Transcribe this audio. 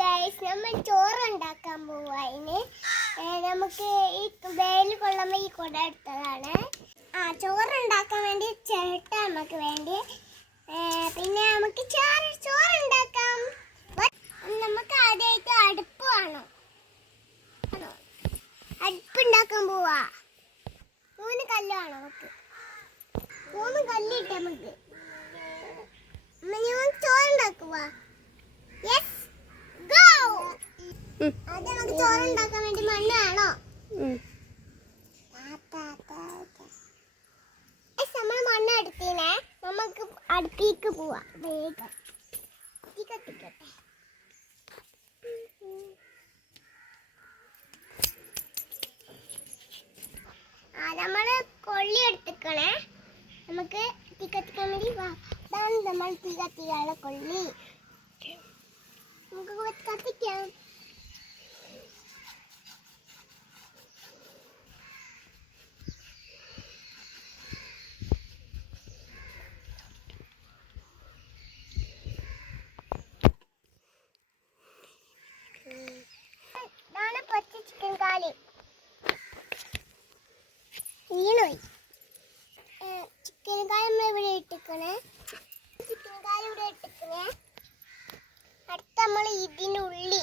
Guys നമ്മൾ ചോറുണ്ടാക്കാൻ പോവാ. നമുക്ക് ഈ വെയിൽ കൊള്ളുമ്പോൾ ഈ കുട എടുത്തതാണ്. ചോറുണ്ടാക്കാൻ വേണ്ടി ചിരട്ട നമുക്ക് വേണ്ടി. പിന്നെ നമുക്ക് ചോറുണ്ടാക്കാം. നമുക്ക് ആദ്യമായിട്ട് അടുപ്പ് വേണം. അടുപ്പുണ്ടാക്കാൻ പോവാ. 3 കല്ല് വേണം നമുക്ക്. 3 കല്ലിട്ട് നമുക്ക് ചോറുണ്ടാക്കുവാ. ആദ്യം നമുക്ക് ചോറുണ്ടാക്കാൻ വേണ്ടി മണ്ണ് വേണോ? നമ്മൾ മണ്ണ് എടുത്തീനെ. നമുക്ക് അടുപ്പിലേക്ക് പോവാ. വേഗം കത്തിക്കട്ടെ. നമ്മള് കൊള്ളി എടുത്തിക്കണേ. നമുക്ക് തീ കത്തിക്കാൻ വേണ്ടി ഇതാണ് നമ്മൾ തീ കത്തിക്കാനുള്ള കൊള്ളി. നമുക്ക് കത്തിക്കാം. ഇതാണ് പച്ച ചിക്കൻ കാല്. ചിക്കൻ കാല് നമ്മൾ ഇവിടെ ഇട്ടിക്കണേ. ചിക്കൻ കാല് ഇവിടെ ഇട്ടിക്കണേ. അടുത്ത നമ്മൾ ഇതിൻ്റെ ഉള്ളി